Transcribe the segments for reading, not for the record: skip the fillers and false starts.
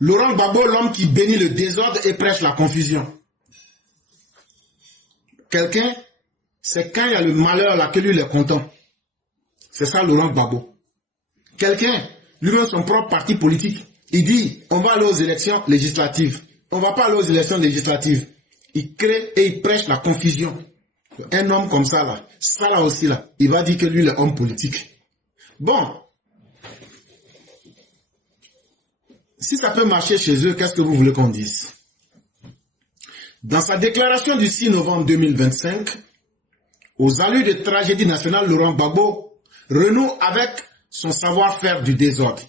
Laurent Gbagbo, l'homme qui bénit le désordre et prêche la confusion. Quelqu'un, c'est quand il y a le malheur là que lui il est content. C'est ça Laurent Gbagbo. Quelqu'un, lui-même son propre parti politique, il dit on va aller aux élections législatives. On ne va pas aller aux élections législatives. Il crée et il prêche la confusion. Un homme comme ça là aussi là, il va dire que lui il est homme politique. Bon, si ça peut marcher chez eux, qu'est-ce que vous voulez qu'on dise? Dans sa déclaration du 6 novembre 2025, aux allures de tragédie nationale, Laurent Gbagbo renoue avec son savoir-faire du désordre,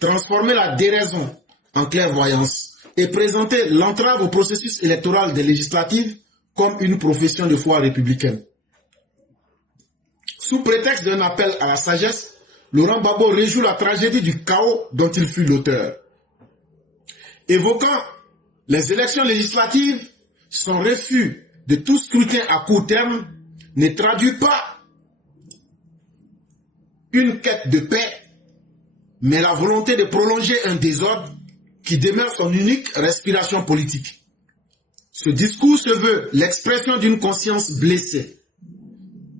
transformer la déraison en clairvoyance et présenter l'entrave au processus électoral des législatives comme une profession de foi républicaine. Sous prétexte d'un appel à la sagesse, Laurent Gbagbo réjoue la tragédie du chaos dont il fut l'auteur. Évoquant les élections législatives, son refus de tout scrutin à court terme ne traduit pas une quête de paix, mais la volonté de prolonger un désordre qui demeure son unique respiration politique. Ce discours se veut l'expression d'une conscience blessée.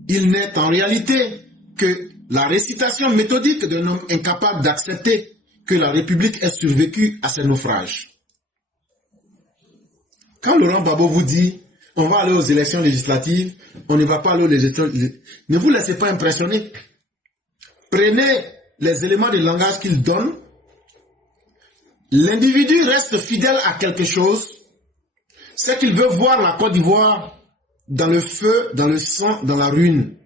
Il n'est en réalité que la récitation méthodique d'un homme incapable d'accepter que la République ait survécu à ses naufrages. Quand Laurent Gbagbo vous dit on va aller aux élections législatives, on ne va pas aller aux élections, ne vous laissez pas impressionner. Prenez les éléments de langage qu'il donne. L'individu reste fidèle à quelque chose, c'est qu'il veut voir la Côte d'Ivoire dans le feu, dans le sang, dans la ruine.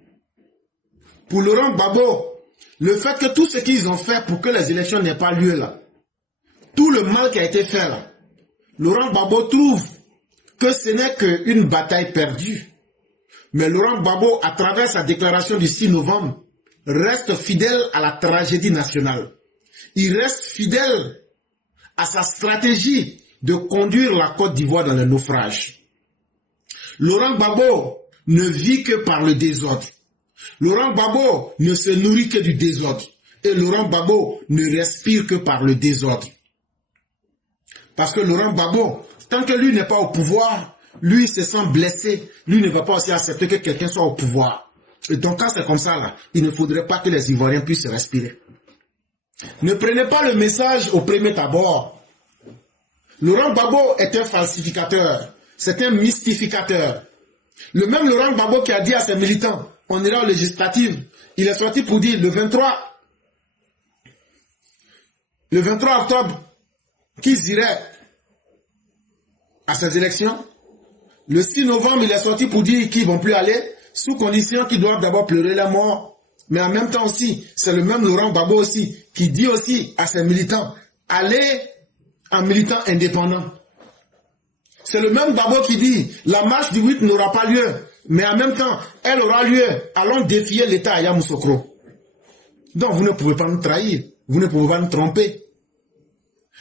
Pour Laurent Gbagbo, le fait que tout ce qu'ils ont fait pour que les élections n'aient pas lieu là, tout le mal qui a été fait là, Laurent Gbagbo trouve que ce n'est qu'une bataille perdue. Mais Laurent Gbagbo, à travers sa déclaration du 6 novembre, reste fidèle à la tragédie nationale. Il reste fidèle à sa stratégie de conduire la Côte d'Ivoire dans le naufrage. Laurent Gbagbo ne vit que par le désordre. Laurent Gbagbo ne se nourrit que du désordre. Et Laurent Gbagbo ne respire que par le désordre. Parce que Laurent Gbagbo, tant que lui n'est pas au pouvoir, lui se sent blessé. Lui ne va pas aussi accepter que quelqu'un soit au pouvoir. Et donc quand c'est comme ça, là, il ne faudrait pas que les Ivoiriens puissent respirer. Ne prenez pas le message au premier abord. Laurent Gbagbo est un falsificateur. C'est un mystificateur. Le même Laurent Gbagbo qui a dit à ses militants, on ira aux législatives, il est sorti pour dire le 23 octobre qu'ils iraient à ces élections. Le 6 novembre, il est sorti pour dire qu'ils ne vont plus aller, sous condition qu'ils doivent d'abord pleurer la mort. Mais en même temps aussi, c'est le même Laurent Gbagbo aussi, qui dit aussi à ses militants, allez en militant indépendant. C'est le même Gbagbo qui dit, la marche du 8 n'aura pas lieu, mais en même temps, elle aura lieu. Allons défier l'État à Yamoussoukro. Donc vous ne pouvez pas nous trahir, vous ne pouvez pas nous tromper.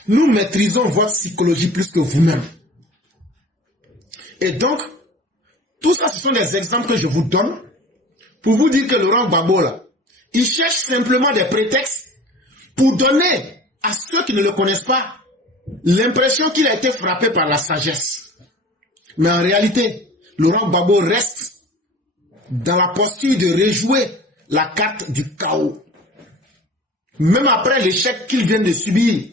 Nous maîtrisons votre psychologie plus que vous-même. Et donc, tout ça, ce sont des exemples que je vous donne pour vous dire que Laurent Gbagbo, là, il cherche simplement des prétextes pour donner à ceux qui ne le connaissent pas l'impression qu'il a été frappé par la sagesse. Mais en réalité, Laurent Gbagbo reste dans la posture de rejouer la carte du chaos. Même après l'échec qu'il vient de subir,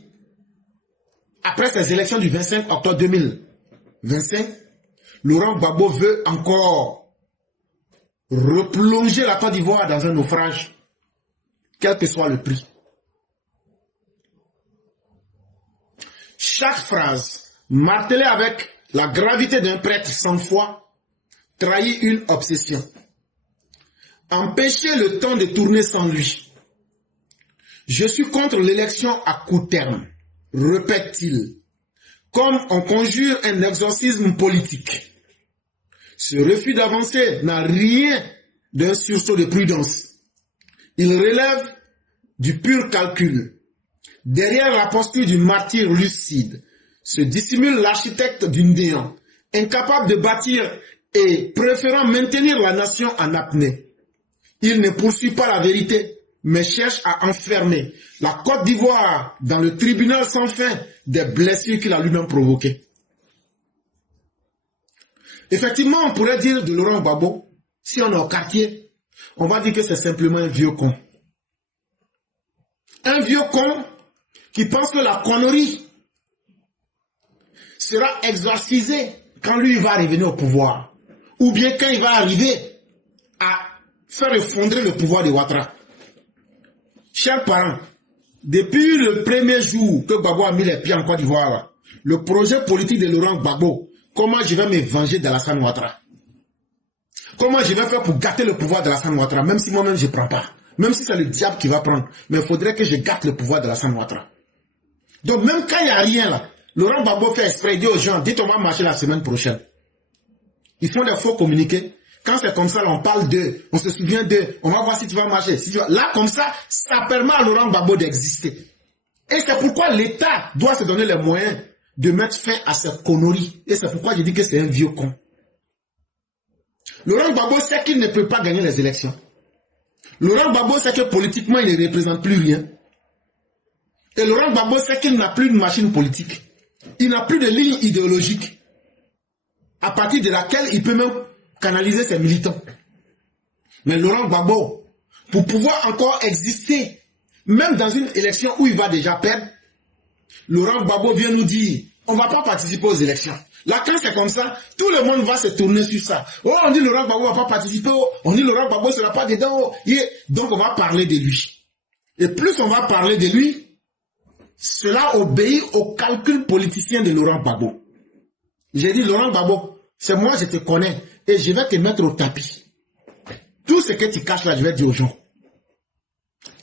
après ces élections du 25 octobre 2025, Laurent Gbagbo veut encore replonger la Côte d'Ivoire dans un naufrage, quel que soit le prix. Chaque phrase, martelée avec la gravité d'un prêtre sans foi, trahit une obsession. Empêcher le temps de tourner sans lui. Je suis contre l'élection à court terme, répète-t-il, comme on conjure un exorcisme politique. Ce refus d'avancer n'a rien d'un sursaut de prudence. Il relève du pur calcul. Derrière la posture du martyr lucide se dissimule l'architecte du néant, incapable de bâtir et préférant maintenir la nation en apnée. Il ne poursuit pas la vérité, mais cherche à enfermer la Côte d'Ivoire dans le tribunal sans fin des blessures qu'il a lui-même provoquées. Effectivement, on pourrait dire de Laurent Gbagbo, si on est au quartier, on va dire que c'est simplement un vieux con. Un vieux con qui pense que la connerie sera exorcisée quand lui va revenir au pouvoir. Ou bien quand il va arriver à faire effondrer le pouvoir de Ouattara. Chers parents, depuis le premier jour que Gbagbo a mis les pieds en Côte d'Ivoire, le projet politique de Laurent Gbagbo, comment je vais me venger d'Alassane Ouattara? Comment je vais faire pour gâter le pouvoir d'Alassane Ouattara, même si moi-même je ne prends pas? Même si c'est le diable qui va prendre. Mais il faudrait que je gâte le pouvoir d'Alassane Ouattara. Donc même quand il n'y a rien là, Laurent Gbagbo fait exprès, il dit aux gens, dites on va marcher la semaine prochaine. Ils font des faux communiqués. Quand c'est comme ça, là, on parle d'eux, on se souvient d'eux, on va voir si tu vas marcher. Si tu vas... Là, comme ça permet à Laurent Gbagbo d'exister. Et c'est pourquoi l'État doit se donner les moyens de mettre fin à cette connerie. Et c'est pourquoi je dis que c'est un vieux con. Laurent Gbagbo sait qu'il ne peut pas gagner les élections. Laurent Gbagbo sait que politiquement, il ne représente plus rien. Et Laurent Gbagbo sait qu'il n'a plus de machine politique. Il n'a plus de ligne idéologique à partir de laquelle il peut même canaliser ses militants. Mais Laurent Gbagbo, pour pouvoir encore exister, même dans une élection où il va déjà perdre, Laurent Gbagbo vient nous dire, on ne va pas participer aux élections. Là, quand c'est comme ça, tout le monde va se tourner sur ça. Oh, on dit Laurent Gbagbo ne va pas participer, oh, on dit Laurent Gbagbo ne sera pas dedans. Oh. Donc, on va parler de lui. Et plus on va parler de lui, cela obéit au calcul politicien de Laurent Gbagbo. J'ai dit, Laurent Gbagbo, c'est moi, je te connais, et je vais te mettre au tapis. Tout ce que tu caches là, je vais dire aux gens.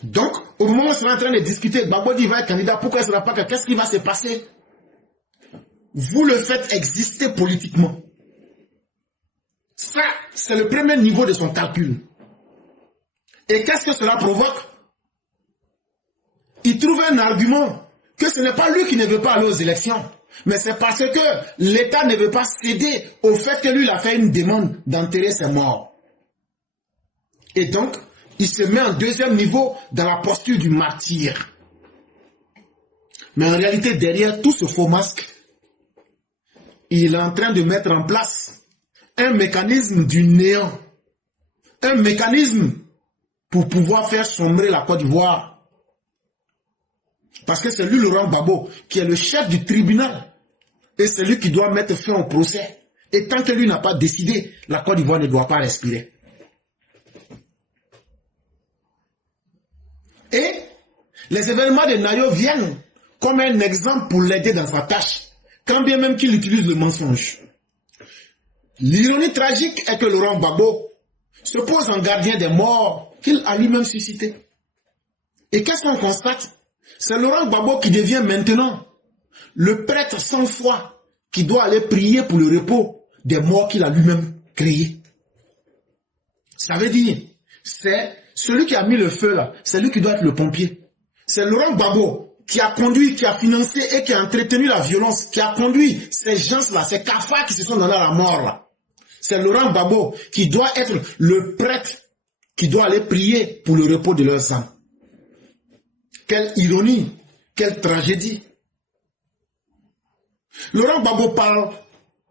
Donc, au moment où on sera en train de discuter, Gbagbo dit, il va être candidat, pourquoi il ne sera pas, qu'est-ce qui va se passer? Vous le faites exister politiquement. Ça, c'est le premier niveau de son calcul. Et qu'est-ce que cela provoque? Il trouve un argument que ce n'est pas lui qui ne veut pas aller aux élections, mais c'est parce que l'État ne veut pas céder au fait que lui il a fait une demande d'enterrer ses morts. Et donc, il se met en deuxième niveau dans la posture du martyr. Mais en réalité, derrière tout ce faux masque, il est en train de mettre en place un mécanisme du néant. Un mécanisme pour pouvoir faire sombrer la Côte d'Ivoire. Parce que c'est lui, Laurent Gbagbo, qui est le chef du tribunal. Et c'est lui qui doit mettre fin au procès. Et tant que lui n'a pas décidé, la Côte d'Ivoire ne doit pas respirer. Et les événements de Nayo viennent comme un exemple pour l'aider dans sa tâche, quand bien même qu'il utilise le mensonge. L'ironie tragique est que Laurent Gbagbo se pose en gardien des morts qu'il a lui-même suscités. Et qu'est-ce qu'on constate? C'est Laurent Gbagbo qui devient maintenant le prêtre sans foi qui doit aller prier pour le repos des morts qu'il a lui-même créés. Ça veut dire, c'est celui qui a mis le feu là, c'est lui qui doit être le pompier. C'est Laurent Gbagbo qui a conduit, qui a financé et qui a entretenu la violence, qui a conduit ces gens-là, ces cafards qui se sont donnés à la mort là. C'est Laurent Gbagbo qui doit être le prêtre qui doit aller prier pour le repos de leurs âmes. Quelle ironie, quelle tragédie. Laurent Gbagbo parle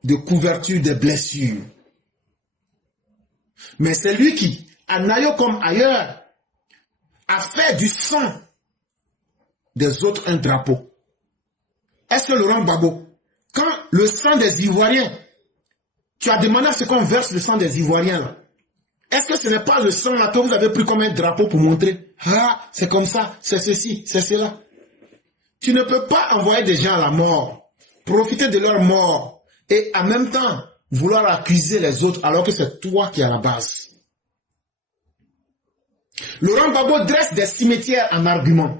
de couverture des blessures. Mais c'est lui qui, à Nayo comme ailleurs, a fait du sang des autres un drapeau. Est-ce que Laurent Gbagbo, quand le sang des Ivoiriens, tu as demandé à ce qu'on verse le sang des Ivoiriens là, est-ce que ce n'est pas le sang là que vous avez pris comme un drapeau pour montrer? Ah, c'est comme ça, c'est ceci, c'est cela. Tu ne peux pas envoyer des gens à la mort, profiter de leur mort et en même temps vouloir accuser les autres alors que c'est toi qui es à la base. Laurent Gbagbo dresse des cimetières en argument,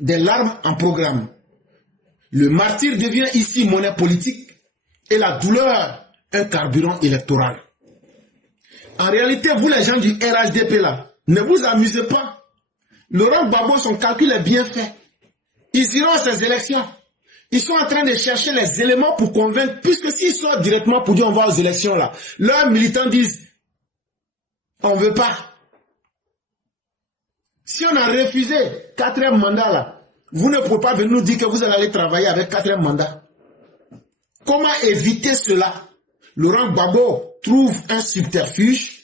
des larmes en programme. Le martyr devient ici monnaie politique et la douleur un carburant électoral. En réalité, vous les gens du RHDP là, ne vous amusez pas. Laurent Gbagbo, son calcul est bien fait. Ils iront à ces élections. Ils sont en train de chercher les éléments pour convaincre, puisque s'ils sortent directement pour dire on va aux élections là, leurs militants disent on ne veut pas. Si on a refusé 4e mandat là, vous ne pouvez pas venir nous dire que vous allez aller travailler avec 4e mandat. Comment éviter cela? Laurent Gbagbo trouve un subterfuge.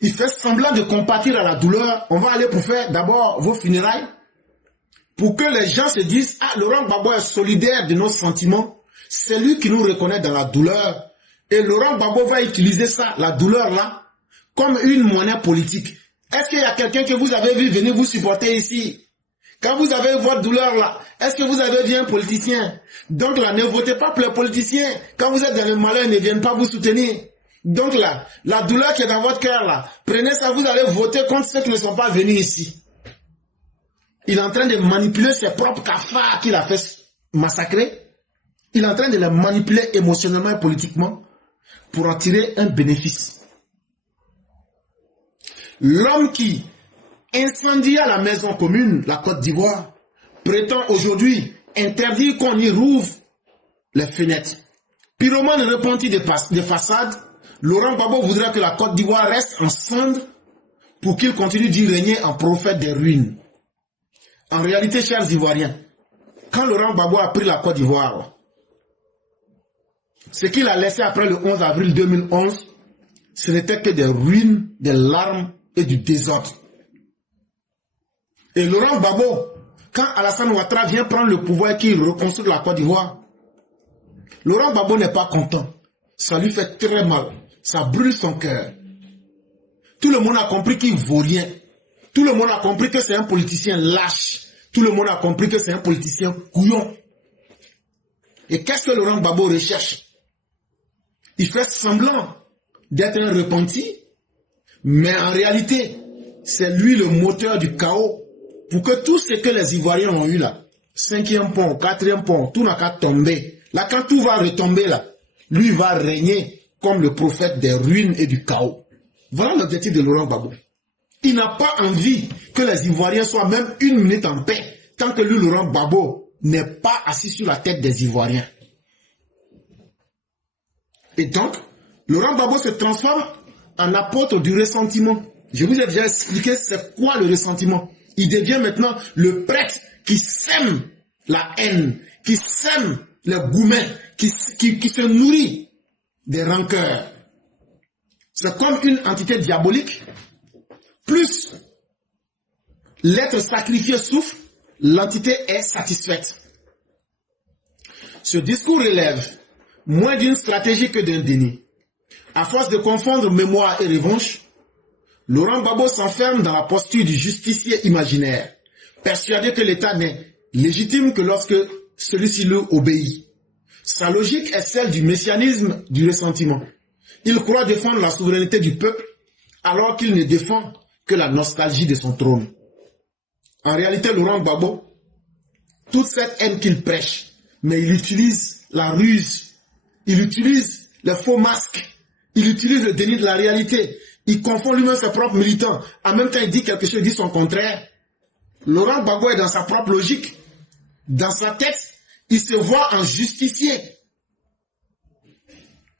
Il fait semblant de compatir à la douleur. On va aller pour faire d'abord vos funérailles. Pour que les gens se disent, ah, Laurent Gbagbo est solidaire de nos sentiments. C'est lui qui nous reconnaît dans la douleur. Et Laurent Gbagbo va utiliser ça, la douleur là, comme une monnaie politique. Est-ce qu'il y a quelqu'un que vous avez vu venir vous supporter ici? Quand vous avez votre douleur là, est-ce que vous avez vu un politicien? Donc là, ne votez pas pour les politiciens. Quand vous êtes dans le malheur, ils ne viennent pas vous soutenir. Donc là, la douleur qui est dans votre cœur là, prenez ça, vous allez voter contre ceux qui ne sont pas venus ici. Il est en train de manipuler ses propres cafards qu'il a fait massacrer. Il est en train de les manipuler émotionnellement et politiquement pour en tirer un bénéfice. L'homme qui incendia la maison commune, la Côte d'Ivoire, prétend aujourd'hui interdire qu'on y rouvre les fenêtres. Pyromane repenti de façade, Laurent Gbagbo voudrait que la Côte d'Ivoire reste en cendres pour qu'il continue d'y régner en prophète des ruines. En réalité, chers Ivoiriens, quand Laurent Gbagbo a pris la Côte d'Ivoire, ce qu'il a laissé après le 11 avril 2011, ce n'était que des ruines, des larmes et du désordre. Et Laurent Gbagbo, quand Alassane Ouattara vient prendre le pouvoir et qu'il reconstruit la Côte d'Ivoire, Laurent Gbagbo n'est pas content. Ça lui fait très mal. Ça brûle son cœur. Tout le monde a compris qu'il ne vaut rien. Tout le monde a compris que c'est un politicien lâche. Tout le monde a compris que c'est un politicien couillon. Et qu'est-ce que Laurent Gbagbo recherche? Il fait semblant d'être un repenti, mais en réalité, c'est lui le moteur du chaos pour que tout ce que les Ivoiriens ont eu là, 5e pont, 4e pont, tout n'a qu'à tomber. Là, quand tout va retomber là, lui va régner comme le prophète des ruines et du chaos. Voilà l'objectif de Laurent Gbagbo. Il n'a pas envie que les Ivoiriens soient même une minute en paix tant que lui, Laurent Gbagbo, n'est pas assis sur la tête des Ivoiriens. Et donc, Laurent Gbagbo se transforme en apôtre du ressentiment. Je vous ai déjà expliqué c'est quoi le ressentiment. Il devient maintenant le prêtre qui sème la haine, qui sème le gourmet, qui se nourrit des rancœurs. C'est comme une entité diabolique. Plus l'être sacrifié souffre, l'entité est satisfaite. Ce discours relève moins d'une stratégie que d'un déni. À force de confondre mémoire et revanche, Laurent Gbagbo s'enferme dans la posture du justicier imaginaire, persuadé que l'État n'est légitime que lorsque celui-ci lui obéit. Sa logique est celle du messianisme du ressentiment. Il croit défendre la souveraineté du peuple alors qu'il ne défend que la nostalgie de son trône. En réalité, Laurent Gbagbo, toute cette haine qu'il prêche, mais il utilise la ruse, il utilise les faux masques, il utilise le déni de la réalité, il confond lui-même ses propres militants. En même temps, il dit quelque chose, il dit son contraire. Laurent Gbagbo est dans sa propre logique. Dans sa tête, il se voit en justicier.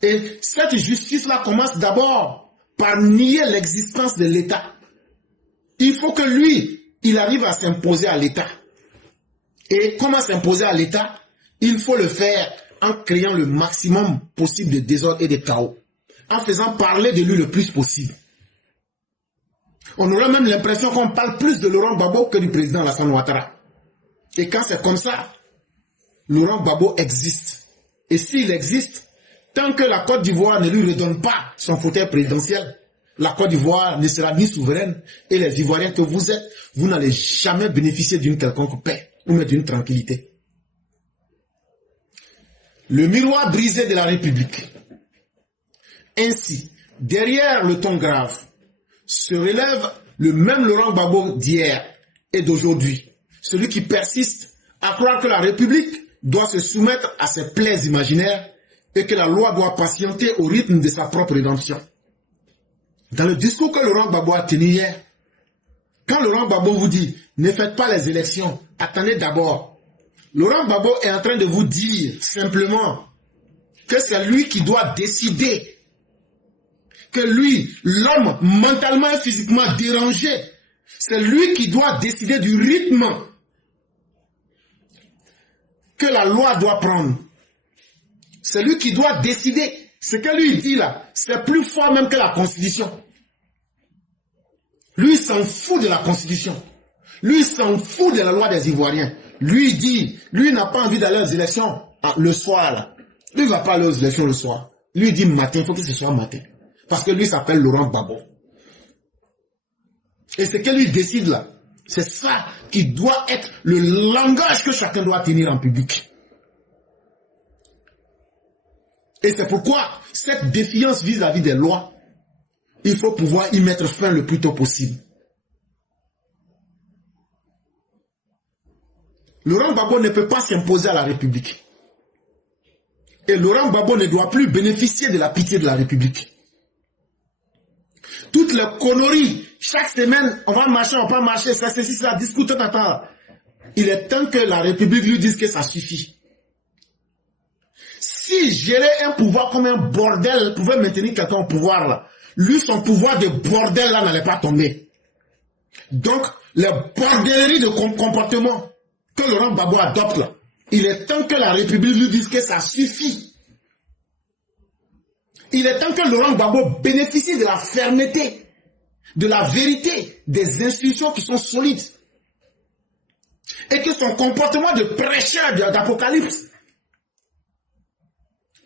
Et cette justice-là commence d'abord par nier l'existence de l'État. Il faut que lui, il arrive à s'imposer à l'État. Et comment s'imposer à l'État? Il faut le faire en créant le maximum possible de désordre et de chaos, en faisant parler de lui le plus possible. On aurait même l'impression qu'on parle plus de Laurent Gbagbo que du président Alassane Ouattara. Et quand c'est comme ça, Laurent Gbagbo existe. Et s'il existe, tant que la Côte d'Ivoire ne lui redonne pas son fauteuil présidentiel, la Côte d'Ivoire ne sera ni souveraine et les Ivoiriens que vous êtes, vous n'allez jamais bénéficier d'une quelconque paix ou même d'une tranquillité. Le miroir brisé de la République. Ainsi, derrière le ton grave, se relève le même Laurent Gbagbo d'hier et d'aujourd'hui, celui qui persiste à croire que la République doit se soumettre à ses plaies imaginaires et que la loi doit patienter au rythme de sa propre rédemption. Dans le discours que Laurent Gbagbo a tenu hier, quand Laurent Gbagbo vous dit « ne faites pas les élections, attendez d'abord », Laurent Gbagbo est en train de vous dire simplement que c'est lui qui doit décider que lui, l'homme mentalement et physiquement dérangé, c'est lui qui doit décider du rythme que la loi doit prendre. C'est lui qui doit décider. Ce que lui dit là, c'est plus fort même que la Constitution. Lui, il s'en fout de la Constitution. Lui, il s'en fout de la loi des Ivoiriens. Lui, il dit, lui, il n'a pas envie d'aller aux élections le soir là. Lui, il ne va pas aller aux élections le soir. Lui, il dit matin, il faut que ce soit matin. Parce que lui, il s'appelle Laurent Gbagbo. Et ce que lui décide là, c'est ça qui doit être le langage que chacun doit tenir en public. Et c'est pourquoi cette défiance vis-à-vis des lois, il faut pouvoir y mettre fin le plus tôt possible. Laurent Gbagbo ne peut pas s'imposer à la République. Et Laurent Gbagbo ne doit plus bénéficier de la pitié de la République. Toutes les conneries, chaque semaine, on va marcher, on va pas marcher, ça, ceci, ça, discute, il est temps que la République lui dise que ça suffit. Si gérer un pouvoir comme un bordel pouvait maintenir quelqu'un au pouvoir, là, lui, son pouvoir de bordel là n'allait pas tomber. Donc, les bordelleries de comportement que Laurent Gbagbo adopte là, il est temps que la République lui dise que ça suffit. Il est temps que Laurent Gbagbo bénéficie de la fermeté, de la vérité, des institutions qui sont solides. Et que son comportement de prêcheur d'Apocalypse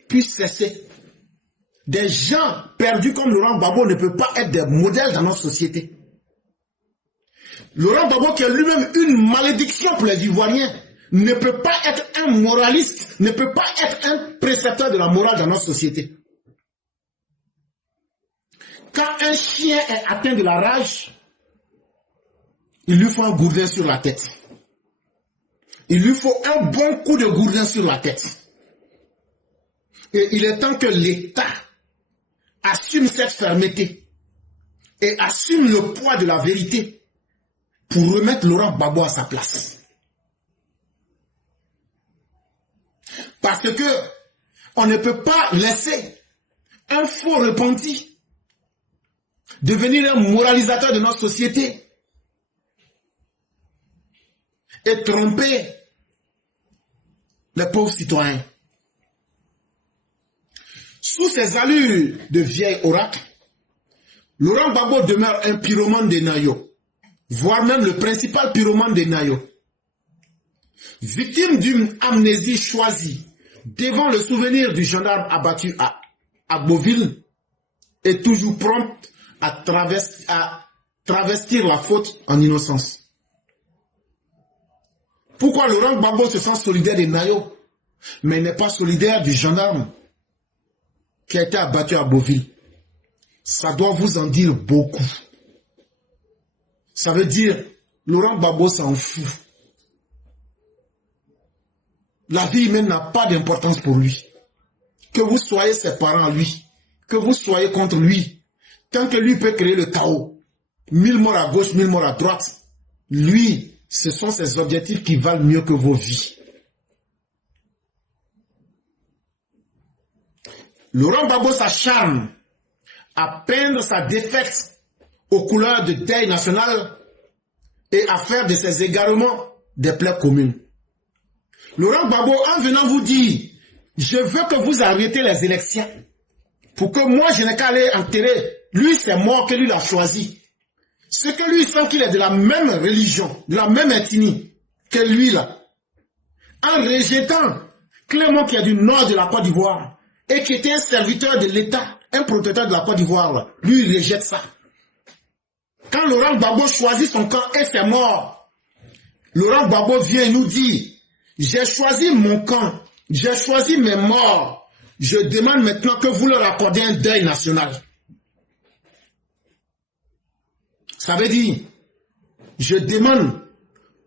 puisse cesser. Des gens perdus comme Laurent Gbagbo ne peuvent pas être des modèles dans notre société. Laurent Gbagbo, qui est lui-même une malédiction pour les Ivoiriens, ne peut pas être un moraliste, ne peut pas être un précepteur de la morale dans notre société. Quand un chien est atteint de la rage, il lui faut un gourdin sur la tête. Il lui faut un bon coup de gourdin sur la tête. Et il est temps que l'État assume cette fermeté et assume le poids de la vérité pour remettre Laurent Gbagbo à sa place. Parce que on ne peut pas laisser un faux repenti devenir un moralisateur de notre société et tromper les pauvres citoyens. Sous ses allures de vieil oracle, Laurent Gbagbo demeure un pyromane des Nayo, voire même le principal pyromane des Nayo. Victime d'une amnésie choisie devant le souvenir du gendarme abattu à Beauville, et toujours prompt à travestir la faute en innocence. Pourquoi Laurent Gbagbo se sent solidaire des Nayo, mais n'est pas solidaire du gendarme qui a été abattu à Beauville? Ça doit vous en dire beaucoup. Ça veut dire, Laurent Gbagbo s'en fout. La vie humaine n'a pas d'importance pour lui. Que vous soyez ses parents à lui, que vous soyez contre lui, tant que lui peut créer le chaos, 1000 morts à gauche, 1000 morts à droite, lui, ce sont ses objectifs qui valent mieux que vos vies. Laurent Gbagbo s'acharne à peindre sa défaite aux couleurs de deuil national et à faire de ses égarements des plaies communes. Laurent Gbagbo, en venant vous dire, je veux que vous arrêtez les élections, pour que moi je n'ai qu'à aller enterrer, lui c'est moi que lui l'a choisi. Ce que lui sent qu'il est de la même religion, de la même ethnie que lui là, en rejetant Clément qui est du nord de la Côte d'Ivoire, et qui était un serviteur de l'État, un protecteur de la Côte d'Ivoire, lui il rejette ça. Quand Laurent Gbagbo choisit son camp et c'est mort, Laurent Gbagbo vient et nous dit, j'ai choisi mon camp, j'ai choisi mes morts, je demande maintenant que vous leur accordez un deuil national. Ça veut dire, je demande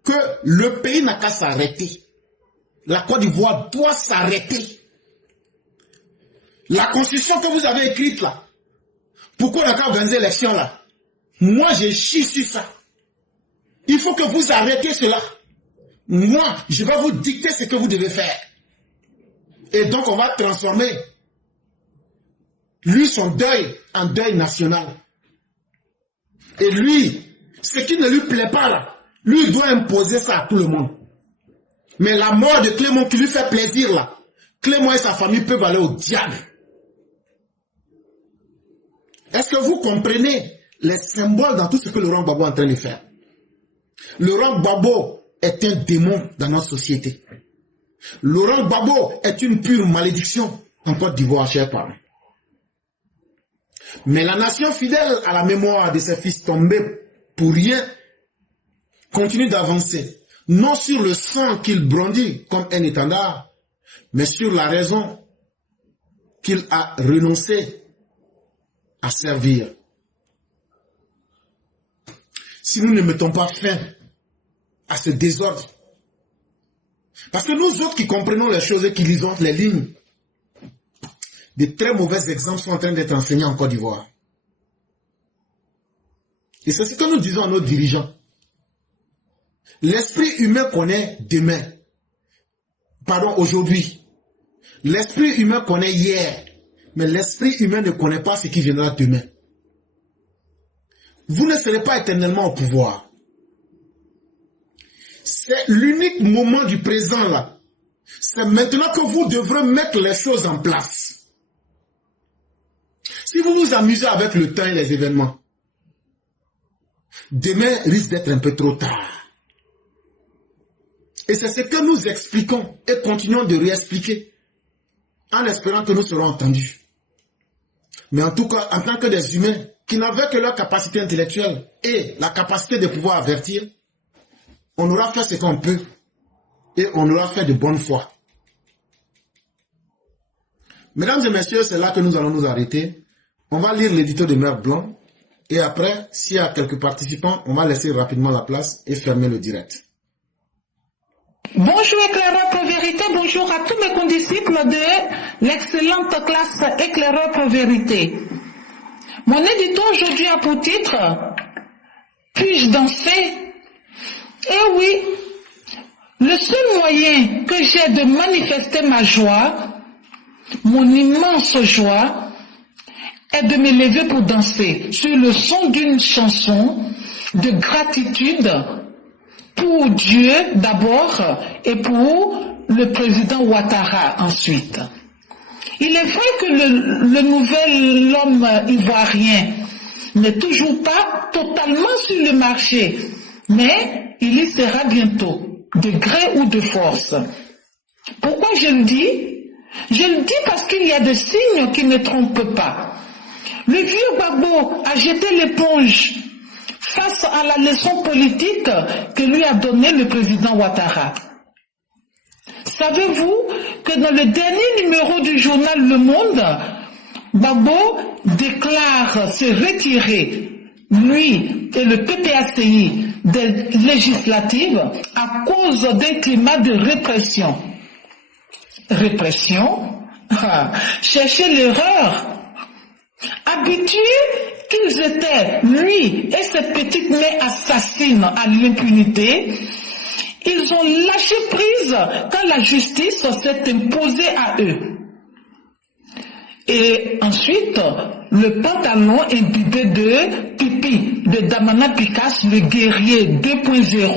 que le pays n'a qu'à s'arrêter. La Côte d'Ivoire doit s'arrêter. La constitution que vous avez écrite là, pourquoi on n'a qu'à organiser l'élection là? Moi, je chie sur ça. Il faut que vous arrêtez cela. Moi, je vais vous dicter ce que vous devez faire. Et donc, on va transformer Lui, son deuil, un deuil national. Et lui, ce qui ne lui plaît pas là, lui doit imposer ça à tout le monde. Mais la mort de Clément qui lui fait plaisir là, Clément et sa famille peuvent aller au diable. Est-ce que vous comprenez les symboles dans tout ce que Laurent Gbagbo est en train de faire? Laurent Gbagbo est un démon dans notre société. Laurent Gbagbo est une pure malédiction en Côte d'Ivoire, chers parents. Mais la nation fidèle à la mémoire de ses fils tombés pour rien continue d'avancer, non sur le sang qu'il brandit comme un étendard, mais sur la raison qu'il a renoncé à servir. Si nous ne mettons pas fin à ce désordre, parce que nous autres qui comprenons les choses et qui lisons les lignes, de très mauvais exemples sont en train d'être enseignés en Côte d'Ivoire. Et c'est ce que nous disons à nos dirigeants. L'esprit humain connaît demain. Pardon, aujourd'hui. L'esprit humain connaît hier. Mais l'esprit humain ne connaît pas ce qui viendra demain. Vous ne serez pas éternellement au pouvoir. C'est l'unique moment du présent là. C'est maintenant que vous devrez mettre les choses en place. Si vous vous amusez avec le temps et les événements, demain risque d'être un peu trop tard. Et c'est ce que nous expliquons et continuons de réexpliquer en espérant que nous serons entendus. Mais en tout cas, en tant que des humains qui n'avaient que leur capacité intellectuelle et la capacité de pouvoir avertir, on aura fait ce qu'on peut et on aura fait de bonne foi. Mesdames et messieurs, c'est là que nous allons nous arrêter. On va lire l'édito de Mère Blanc et après, s'il y a quelques participants, on va laisser rapidement la place et fermer le direct. Bonjour éclaireur pour vérité, bonjour à tous mes condisciples de l'excellente classe éclaireur pour vérité. Mon édito aujourd'hui a pour titre « Puis-je danser ?» Eh oui, le seul moyen que j'ai de manifester ma joie, mon immense joie, est de me lever pour danser sur le son d'une chanson de gratitude pour Dieu d'abord et pour le président Ouattara ensuite. Il est vrai que le nouvel homme ivoirien n'est toujours pas totalement sur le marché, mais il y sera bientôt, de gré ou de force. Pourquoi je le dis? Je le dis parce qu'il y a des signes qui ne trompent pas. Le vieux Gbagbo a jeté l'éponge face à la leçon politique que lui a donnée le président Ouattara. Savez-vous que dans le dernier numéro du journal Le Monde, Gbagbo déclare se retirer, lui et le PPACI, des législatives à cause d'un climat de répression. Répression? Chercher l'erreur. Habitués qu'ils étaient, lui et ses petites mains assassines à l'impunité, ils ont lâché prise quand la justice s'est imposée à eux. Et ensuite, le pantalon imbibé de pipi de Damana Picasse, le guerrier 2.0,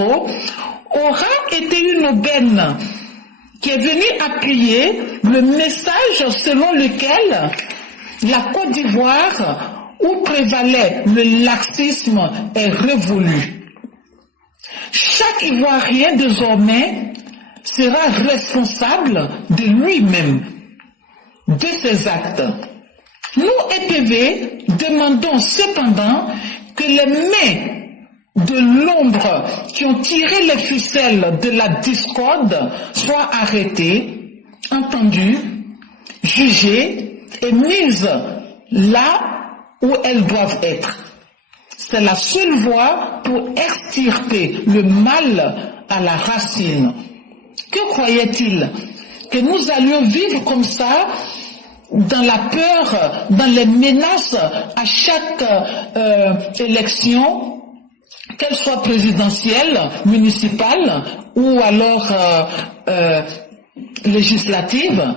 aura été une aubaine qui est venue appuyer le message selon lequel la Côte d'Ivoire, où prévalait le laxisme, est révolue. Chaque Ivoirien désormais sera responsable de lui-même, de ses actes. Nous, EPV, demandons cependant que les mains de l'ombre qui ont tiré les ficelles de la discorde soient arrêtées, entendues, jugées et mises là où elles doivent être. C'est la seule voie pour extirper le mal à la racine. Que croyait-il? Que nous allions vivre comme ça, dans la peur, dans les menaces à chaque élection, qu'elle soit présidentielle, municipale ou alors législative?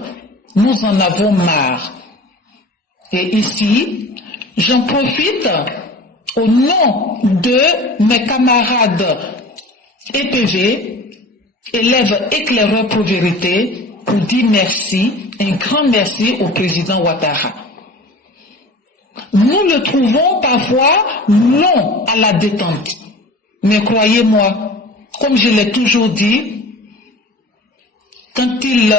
Nous en avons marre. Et ici, j'en profite au nom de mes camarades EPV, élèves éclaireurs pour vérité, pour dire merci, un grand merci au président Ouattara. Nous le trouvons parfois long à la détente. Mais croyez-moi, comme je l'ai toujours dit, quand il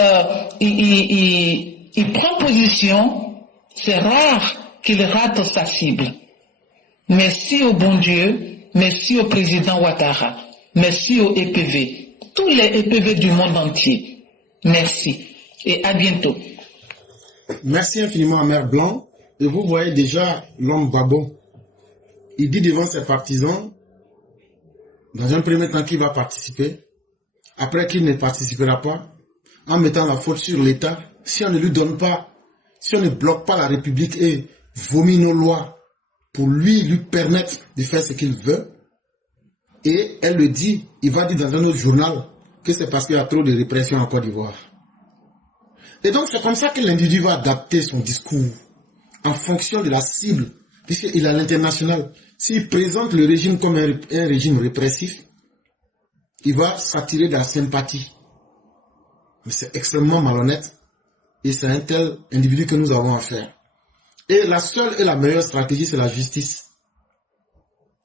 prend position, c'est rare qu'il rate sa cible. Merci au bon Dieu, merci au président Ouattara, merci au EPV, tous les EPV du monde entier. Merci et à bientôt. Merci infiniment à Mère Blanc. Et vous voyez déjà l'homme Gbagbo. Il dit devant ses partisans, dans un premier temps qu'il va participer, après qu'il ne participera pas, en mettant la faute sur l'État, si on ne lui donne pas, si on ne bloque pas la République et vomit nos lois pour lui permettre de faire ce qu'il veut, et elle le dit, il va dire dans un autre journal que c'est parce qu'il y a trop de répression en Côte d'Ivoire. Et donc c'est comme ça que l'individu va adapter son discours en fonction de la cible, puisqu'il est à l'international. S'il présente le régime comme un régime répressif, il va s'attirer de la sympathie. Mais c'est extrêmement malhonnête et c'est un tel individu que nous avons à faire. Et la seule et la meilleure stratégie, c'est la justice.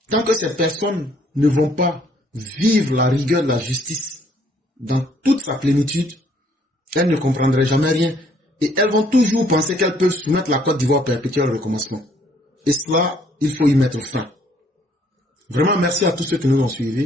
Tant que ces personnes ne vont pas vivre la rigueur de la justice dans toute sa plénitude, elles ne comprendraient jamais rien. Et elles vont toujours penser qu'elles peuvent soumettre la Côte d'Ivoire perpétuel au recommencement. Et cela, il faut y mettre fin. Vraiment, merci à tous ceux qui nous ont suivis.